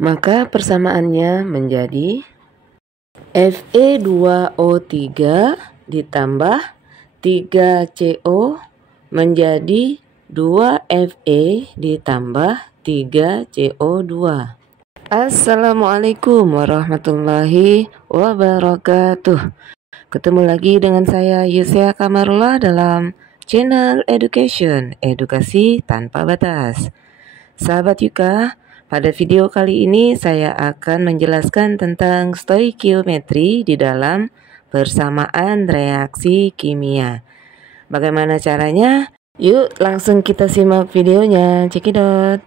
Maka persamaannya menjadi Fe2O3 ditambah 3CO menjadi 2Fe ditambah 3CO2. Assalamualaikum warahmatullahi wabarakatuh. Ketemu lagi dengan saya Yusya Kamarullah dalam channel Education, Edukasi Tanpa Batas. Sahabat Yuka, pada video kali ini saya akan menjelaskan tentang stoikiometri di dalam persamaan reaksi kimia. Bagaimana caranya? Yuk langsung kita simak videonya, cekidot.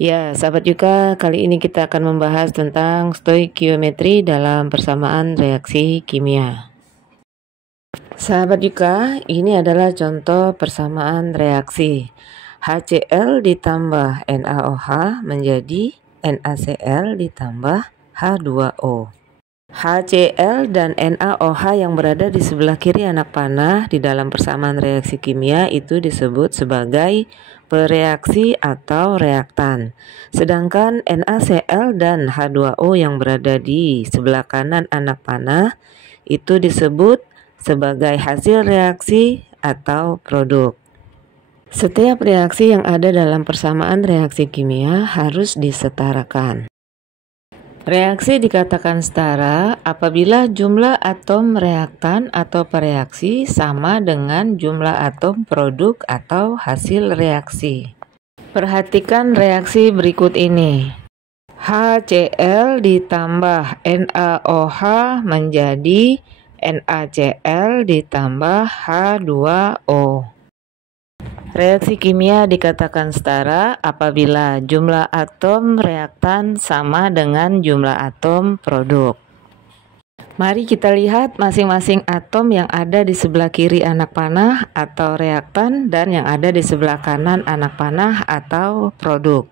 Ya, sahabat Yuka, kali ini kita akan membahas tentang stoikiometri dalam persamaan reaksi kimia. Sahabat Yuka, ini adalah contoh persamaan reaksi. HCl ditambah NaOH menjadi NaCl ditambah H2O. HCl dan NaOH yang berada di sebelah kiri anak panah di dalam persamaan reaksi kimia itu disebut sebagai pereaksi atau reaktan. Sedangkan NaCl dan H2O yang berada di sebelah kanan anak panah itu disebut sebagai hasil reaksi atau produk. Setiap reaksi yang ada dalam persamaan reaksi kimia harus disetarakan. Reaksi dikatakan setara apabila jumlah atom reaktan atau pereaksi sama dengan jumlah atom produk atau hasil reaksi. Perhatikan reaksi berikut ini. HCl ditambah NaOH menjadi NaCl ditambah H2O. Reaksi kimia dikatakan setara apabila jumlah atom reaktan sama dengan jumlah atom produk. Mari kita lihat masing-masing atom yang ada di sebelah kiri anak panah atau reaktan dan yang ada di sebelah kanan anak panah atau produk.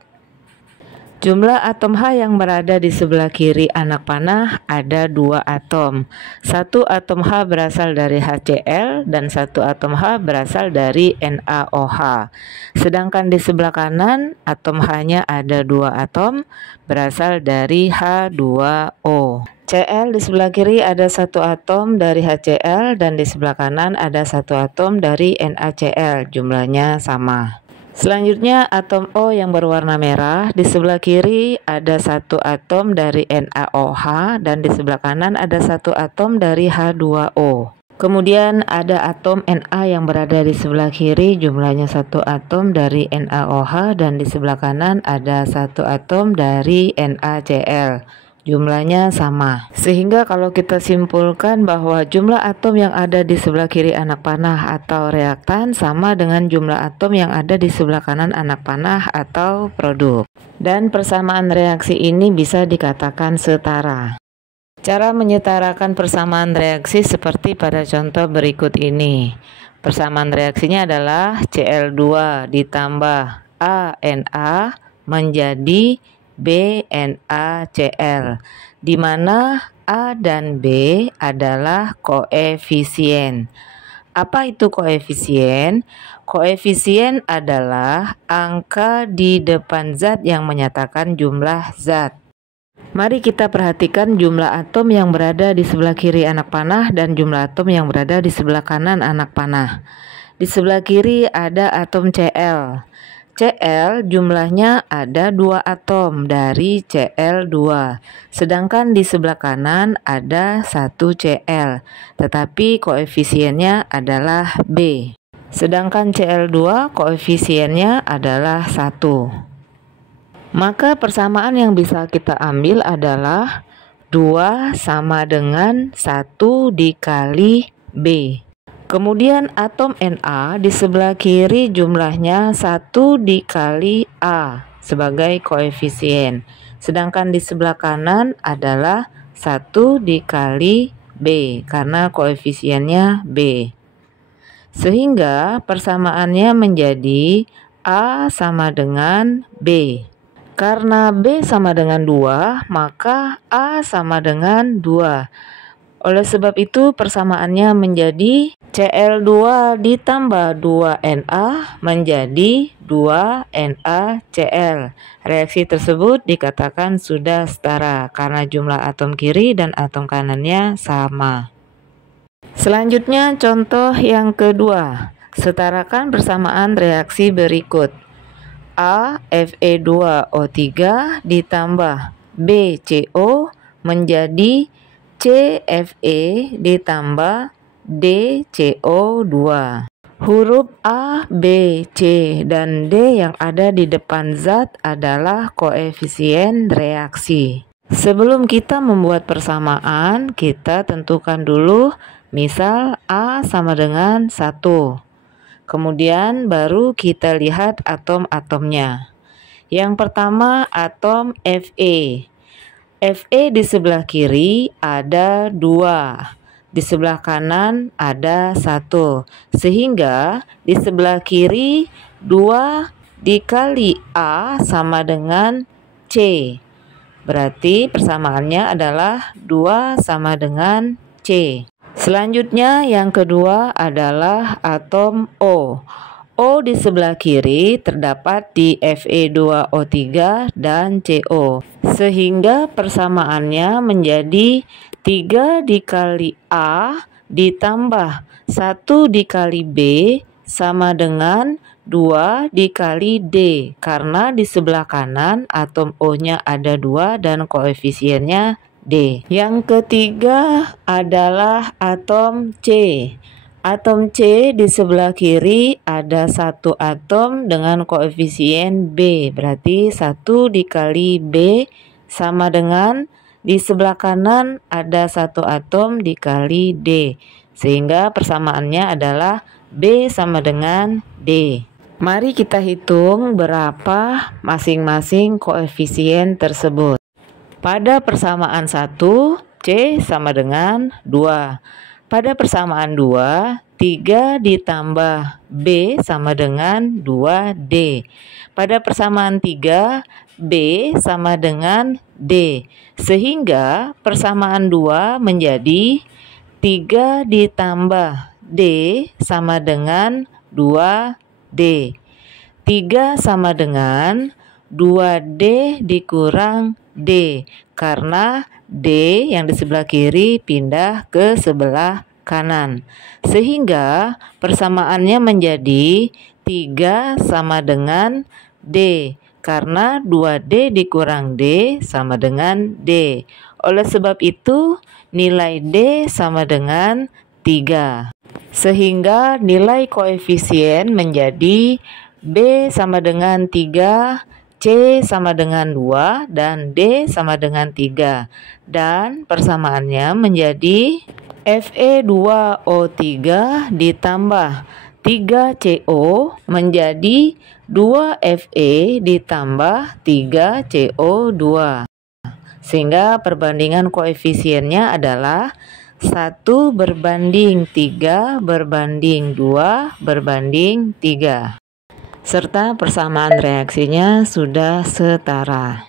Jumlah atom H yang berada di sebelah kiri anak panah ada 2 atom. Satu atom H berasal dari HCl dan satu atom H berasal dari NaOH. Sedangkan di sebelah kanan atom H-nya ada 2 atom berasal dari H2O. Cl di sebelah kiri ada 1 atom dari HCl dan di sebelah kanan ada 1 atom dari NaCl. Jumlahnya sama. Selanjutnya atom O yang berwarna merah, di sebelah kiri ada 1 atom dari NaOH dan di sebelah kanan ada 1 atom dari H2O. Kemudian ada atom Na yang berada di sebelah kiri, jumlahnya 1 atom dari NaOH dan di sebelah kanan ada 1 atom dari NaCl. Jumlahnya sama. Sehingga kalau kita simpulkan bahwa jumlah atom yang ada di sebelah kiri anak panah atau reaktan sama dengan jumlah atom yang ada di sebelah kanan anak panah atau produk. Dan persamaan reaksi ini bisa dikatakan setara. Cara menyetarakan persamaan reaksi seperti pada contoh berikut ini. Persamaan reaksinya adalah Cl2 ditambah ANa menjadi BNaCl, di mana A dan B adalah koefisien. Apa itu koefisien? Koefisien adalah angka di depan zat yang menyatakan jumlah zat. Mari kita perhatikan jumlah atom yang berada di sebelah kiri anak panah dan jumlah atom yang berada di sebelah kanan anak panah. Di sebelah kiri ada atom Cl. Cl jumlahnya ada 2 atom dari Cl2, sedangkan di sebelah kanan ada 1 Cl, tetapi koefisiennya adalah B. Sedangkan Cl2 koefisiennya adalah 1. Maka persamaan yang bisa kita ambil adalah 2 sama dengan 1 dikali B. Kemudian atom Na di sebelah kiri jumlahnya 1 dikali A sebagai koefisien. Sedangkan di sebelah kanan adalah 1 dikali B karena koefisiennya B. Sehingga persamaannya menjadi A sama dengan B. Karena B sama dengan 2, maka A sama dengan 2. Oleh sebab itu persamaannya menjadi Cl2 ditambah 2Na menjadi 2NaCl. Reaksi tersebut dikatakan sudah setara karena jumlah atom kiri dan atom kanannya sama. Selanjutnya contoh yang kedua. Setarakan persamaan reaksi berikut. A Fe2O3 ditambah BCO menjadi CFe ditambah DCO2. Huruf A, B, C, dan D yang ada di depan zat adalah koefisien reaksi. Sebelum kita membuat persamaan, kita tentukan dulu misal A sama dengan 1. Kemudian baru kita lihat atom-atomnya. Yang pertama atom Fe. Fe di sebelah kiri ada 2. Di sebelah kanan ada 1, sehingga di sebelah kiri 2 dikali A sama dengan C. Berarti persamaannya adalah 2 sama dengan C. Selanjutnya yang kedua adalah atom O. O di sebelah kiri terdapat di Fe2O3 dan CO, sehingga persamaannya menjadi 3 dikali A ditambah 1 dikali B sama dengan 2 dikali D, karena di sebelah kanan atom O-nya ada 2 dan koefisiennya D. Yang ketiga adalah atom C. Atom C di sebelah kiri ada 1 atom dengan koefisien B, berarti 1 dikali B sama dengan di sebelah kanan ada 1 atom dikali D, sehingga persamaannya adalah B sama dengan D. Mari kita hitung berapa masing-masing koefisien tersebut. Pada persamaan 1, C sama dengan 2. Pada persamaan 2, 3 ditambah B sama dengan 2D. Pada persamaan 3, B sama dengan D. Sehingga persamaan 2 menjadi 3 ditambah D sama dengan 2D. 3 sama dengan 2D dikurang D, karena D yang di sebelah kiri pindah ke sebelah kanan, sehingga persamaannya menjadi 3 sama dengan D, karena 2D dikurang D sama dengan D. Oleh sebab itu nilai D sama dengan 3, sehingga nilai koefisien menjadi B sama dengan 3, C sama dengan 2, dan D sama dengan 3. Dan persamaannya menjadi Fe2O3 ditambah 3CO menjadi 2Fe ditambah 3CO2. Sehingga perbandingan koefisiennya adalah 1 berbanding 3 berbanding 2 berbanding 3. Serta persamaan reaksinya sudah setara.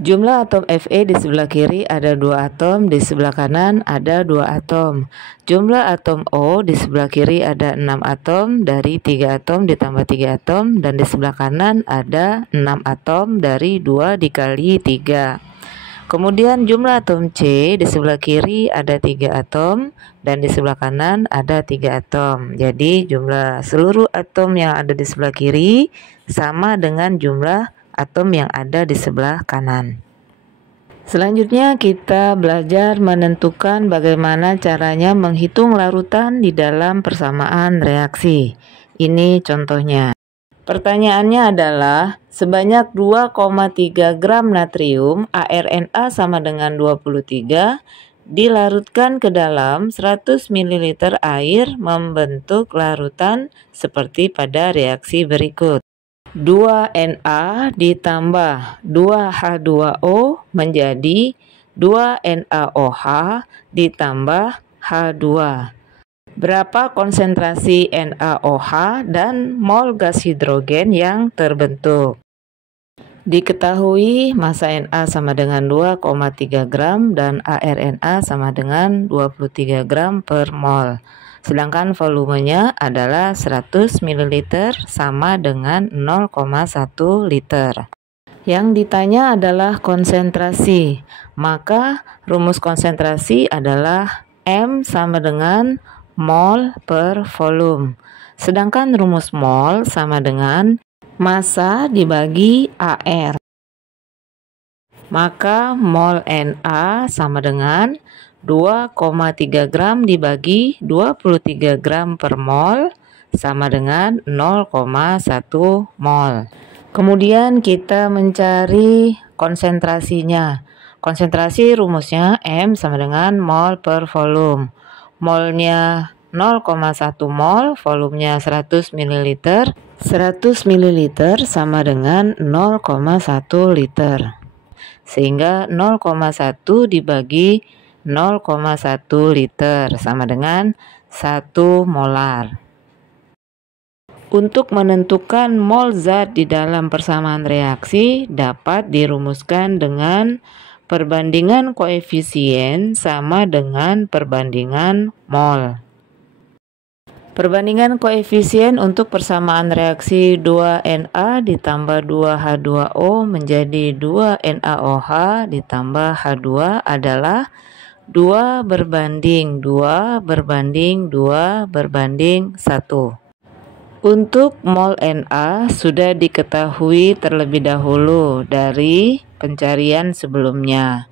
Jumlah atom Fe di sebelah kiri ada 2 atom, di sebelah kanan ada 2 atom. Jumlah atom O di sebelah kiri ada 6 atom, dari 3 atom ditambah 3 atom, dan di sebelah kanan ada 6 atom dari 2 dikali 3. Kemudian jumlah atom C di sebelah kiri ada 3 atom dan di sebelah kanan ada 3 atom. Jadi jumlah seluruh atom yang ada di sebelah kiri sama dengan jumlah atom yang ada di sebelah kanan. Selanjutnya kita belajar menentukan bagaimana caranya menghitung larutan di dalam persamaan reaksi. Ini contohnya. Pertanyaannya adalah sebanyak 2,3 gram natrium ArNa sama dengan 23 dilarutkan ke dalam 100 ml air membentuk larutan seperti pada reaksi berikut. 2Na ditambah 2H2O menjadi 2NaOH ditambah H2. Berapa konsentrasi NaOH dan mol gas hidrogen yang terbentuk? Diketahui massa Na sama dengan 2,3 gram dan ArNa sama dengan 23 gram per mol. sedangkan volumenya adalah 100 ml sama dengan 0,1 liter. Yang ditanya adalah konsentrasi, maka rumus konsentrasi adalah M sama dengan mol per volume. Sedangkan rumus mol sama dengan massa dibagi AR. Maka mol Na sama dengan 2,3 gram dibagi 23 gram per mol sama dengan 0,1 mol. Kemudian kita mencari konsentrasinya. Konsentrasi rumusnya M sama dengan mol per volume. Molnya 0,1 mol, volumenya 100 ml. 100 ml sama dengan 0,1 liter. Sehingga 0,1 dibagi 0,1 liter sama dengan 1 molar. Untuk menentukan mol zat di dalam persamaan reaksi dapat dirumuskan dengan perbandingan koefisien sama dengan perbandingan mol. Perbandingan koefisien untuk persamaan reaksi 2Na ditambah 2H2O menjadi 2NaOH ditambah H2 adalah 2 berbanding 2 berbanding 2 berbanding 1. Untuk mol Na sudah diketahui terlebih dahulu dari pencarian sebelumnya.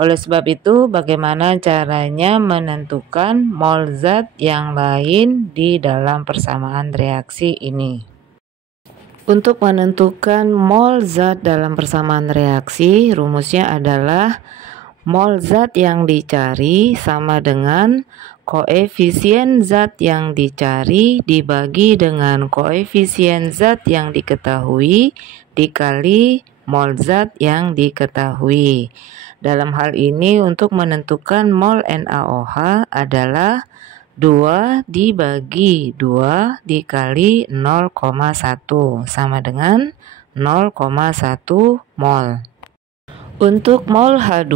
Oleh sebab itu, bagaimana caranya menentukan mol zat yang lain di dalam persamaan reaksi ini? Untuk menentukan mol zat dalam persamaan reaksi, rumusnya adalah mol zat yang dicari sama dengan koefisien zat yang dicari dibagi dengan koefisien zat yang diketahui dikali mol zat yang diketahui. Dalam hal ini untuk menentukan mol NaOH adalah 2 dibagi 2 dikali 0,1 sama dengan 0,1 mol. Untuk mol H2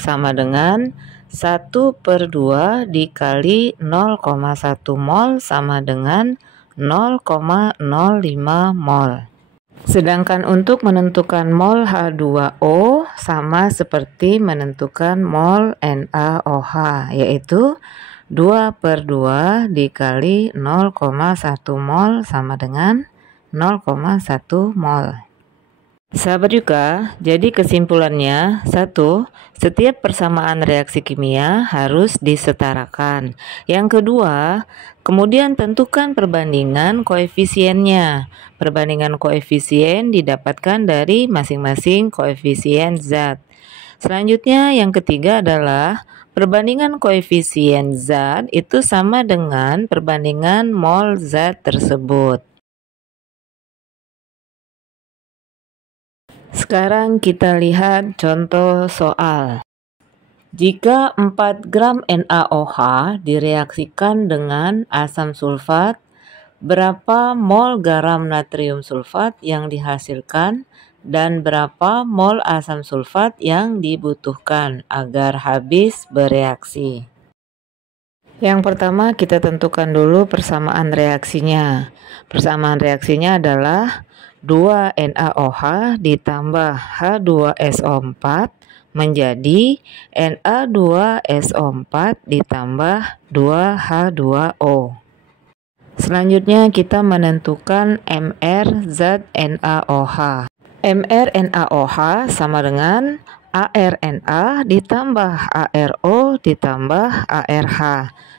sama dengan 1/2 dikali 0,1 mol sama dengan 0,05 mol. Sedangkan untuk menentukan mol H2O sama seperti menentukan mol NaOH, yaitu 2/2 dikali 0,1 mol sama dengan 0,1 mol. Sahabat Yuka, jadi kesimpulannya, 1. Setiap persamaan reaksi kimia harus disetarakan. Yang kedua, kemudian tentukan perbandingan koefisiennya. Perbandingan koefisien didapatkan dari masing-masing koefisien zat. Selanjutnya, yang ketiga adalah perbandingan koefisien zat itu sama dengan perbandingan mol zat tersebut. Sekarang kita lihat contoh soal. Jika 4 gram NaOH direaksikan dengan asam sulfat, berapa mol garam natrium sulfat yang dihasilkan dan berapa mol asam sulfat yang dibutuhkan agar habis bereaksi? Yang pertama kita tentukan dulu persamaan reaksinya. Persamaan reaksinya adalah 2NaOH ditambah H2SO4 menjadi Na2SO4 ditambah 2H2O. Selanjutnya kita menentukan MR zat NaOH. MR NaOH sama dengan ArNa ditambah ArO ditambah ArH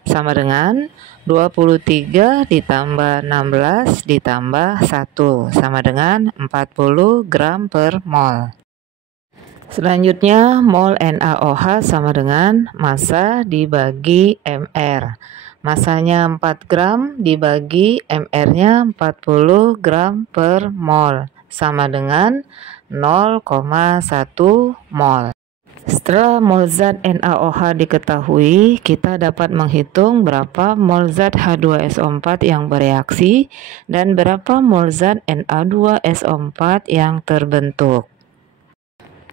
sama dengan 23 ditambah 16 ditambah 1 sama dengan 40 gram per mol. Selanjutnya mol NaOH sama dengan massa dibagi MR. Massanya 4 gram dibagi MR-nya 40 gram per mol sama dengan 0,1 mol. Setelah mol zat NaOH diketahui, kita dapat menghitung berapa mol zat H2SO4 yang bereaksi dan berapa mol zat Na2SO4 yang terbentuk.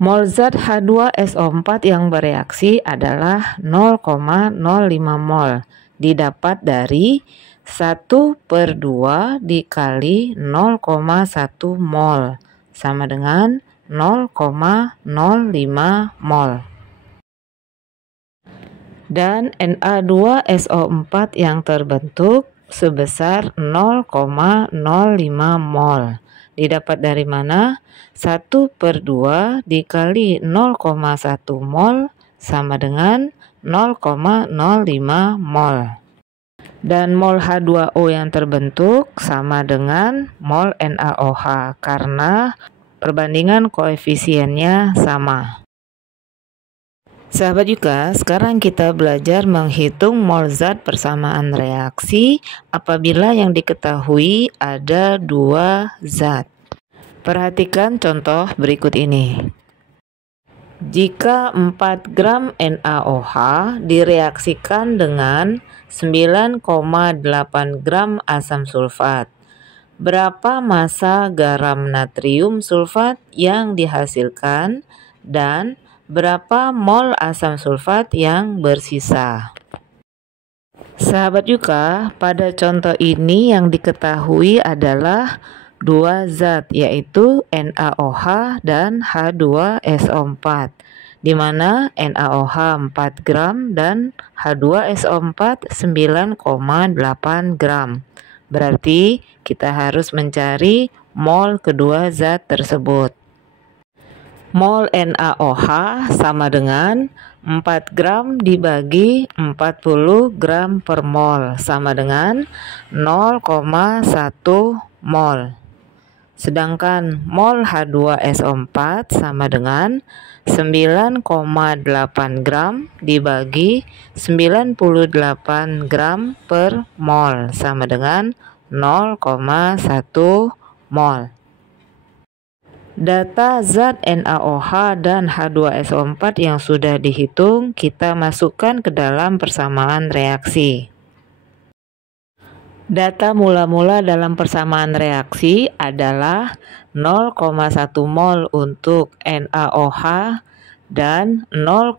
Mol zat H2SO4 yang bereaksi adalah 0,05 mol. didapat dari 1/2 dikali 0,1 mol sama dengan 0,05 mol. Dan Na2SO4 yang terbentuk sebesar 0,05 mol. Didapat dari mana? 1/2 dikali 0,1 mol sama dengan 0,05 mol. Dan mol H2O yang terbentuk sama dengan mol NaOH karena perbandingan koefisiennya sama. Sahabat Yuka, sekarang kita belajar menghitung mol zat persamaan reaksi apabila yang diketahui ada 2 zat. Perhatikan contoh berikut ini. Jika 4 gram NaOH direaksikan dengan 9,8 gram asam sulfat, berapa massa garam natrium sulfat yang dihasilkan dan berapa mol asam sulfat yang bersisa? Sahabat Yuka, pada contoh ini yang diketahui adalah 2 zat, yaitu NaOH dan H2SO4, di mana NaOH 4 gram dan H2SO4 9,8 gram. Berarti kita harus mencari mol kedua zat tersebut. Mol NaOH sama dengan 4 gram dibagi 40 gram per mol sama dengan 0,1 mol. Sedangkan mol H2SO4 sama dengan 9,8 gram dibagi 98 gram per mol sama dengan 0,1 mol. Data zat NaOH dan H2SO4 yang sudah dihitung kita masukkan ke dalam persamaan reaksi. Data mula-mula dalam persamaan reaksi adalah 0,1 mol untuk NaOH dan 0,1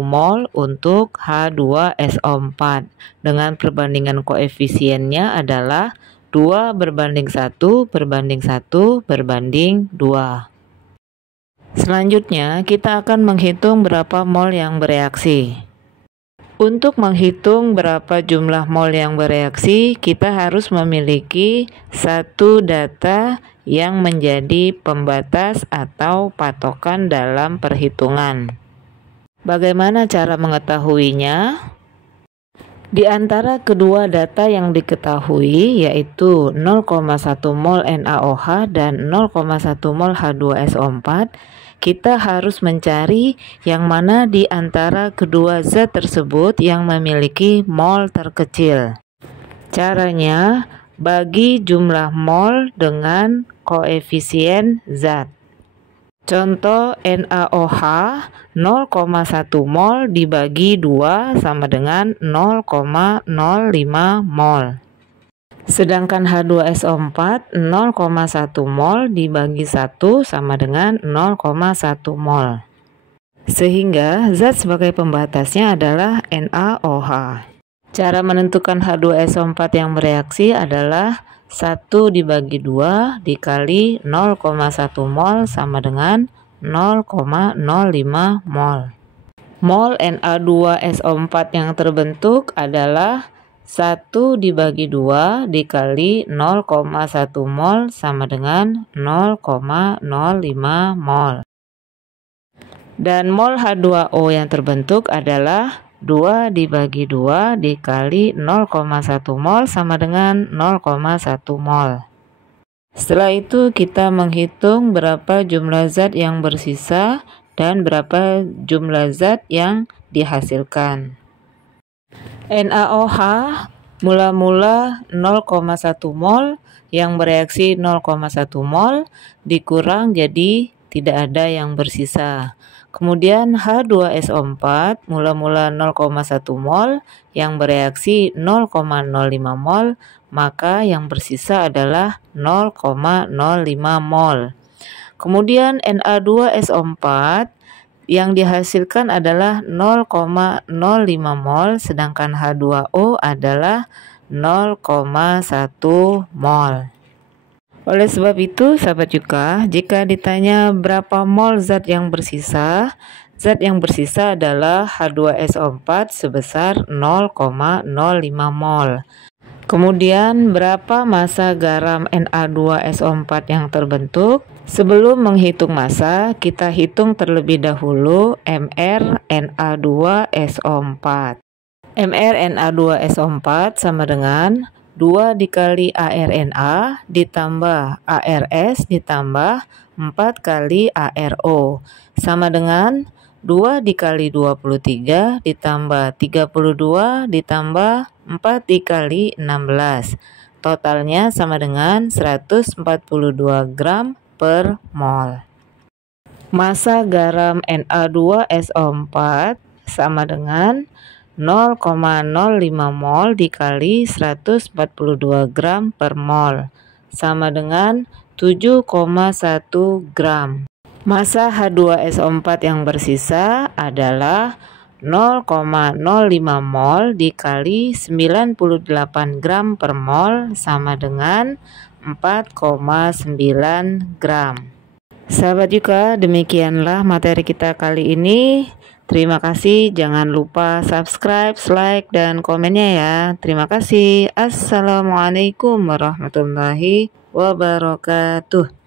mol untuk H2SO4 dengan perbandingan koefisiennya adalah 2/1/1/2. Selanjutnya kita akan menghitung berapa mol yang bereaksi. Untuk menghitung berapa jumlah mol yang bereaksi, kita harus memiliki satu data yang menjadi pembatas atau patokan dalam perhitungan. Bagaimana cara mengetahuinya? Di antara kedua data yang diketahui yaitu 0,1 mol NaOH dan 0,1 mol H2SO4, kita harus mencari yang mana di antara kedua zat tersebut yang memiliki mol terkecil. Caranya, bagi jumlah mol dengan koefisien zat. Contoh NaOH 0,1 mol dibagi 2 sama dengan 0,05 mol. Sedangkan H2SO4 0,1 mol dibagi 1 sama dengan 0,1 mol. Sehingga zat sebagai pembatasnya adalah NaOH. Cara menentukan H2SO4 yang bereaksi adalah 1 dibagi 2 dikali 0,1 mol sama dengan 0,05 mol. Mol Na2SO4 yang terbentuk adalah 1 dibagi 2 dikali 0,1 mol sama dengan 0,05 mol. Dan mol H2O yang terbentuk adalah 2 dibagi 2 dikali 0,1 mol sama dengan 0,1 mol. Setelah itu kita menghitung berapa jumlah zat yang bersisa dan berapa jumlah zat yang dihasilkan. NaOH mula-mula 0,1 mol yang bereaksi 0,1 mol dikurang jadi tidak ada yang bersisa. Kemudian H2SO4 mula-mula 0,1 mol yang bereaksi 0,05 mol, maka yang bersisa adalah 0,05 mol. Kemudian Na2SO4 yang dihasilkan adalah 0,05 mol, sedangkan H2O adalah 0,1 mol. Oleh sebab itu, sahabat Yuka, jika ditanya berapa mol zat yang bersisa adalah H2SO4 sebesar 0,05 mol. Kemudian, berapa massa garam Na2SO4 yang terbentuk? Sebelum menghitung massa, kita hitung terlebih dahulu mR Na2SO4. mR Na2SO4 sama dengan 2 dikali ARNA ditambah ARS ditambah 4 kali ARO sama dengan 2 dikali 23 ditambah 32 ditambah 4 dikali 16. Totalnya sama dengan 142 gram per mol. Massa garam Na2SO4 sama dengan 0,05 mol dikali 142 gram per mol sama dengan 7,1 gram. Massa H2SO4 yang bersisa adalah 0,05 mol dikali 98 gram per mol sama dengan 4,9 gram. Sahabat Yuka, demikianlah materi kita kali ini. Terima kasih, jangan lupa subscribe, like, dan komennya ya. Terima kasih. Assalamualaikum warahmatullahi wabarakatuh.